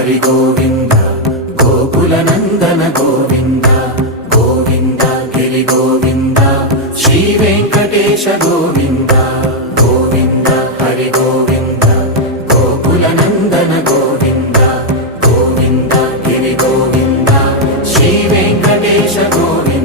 Hari Govinda Gokula Nandana Govinda Govinda Giri Govinda Shri Venkatesha Govinda Govinda Hari Govinda Gokula Nandana Govinda Govinda Giri Govinda Shri Venkatesha Govinda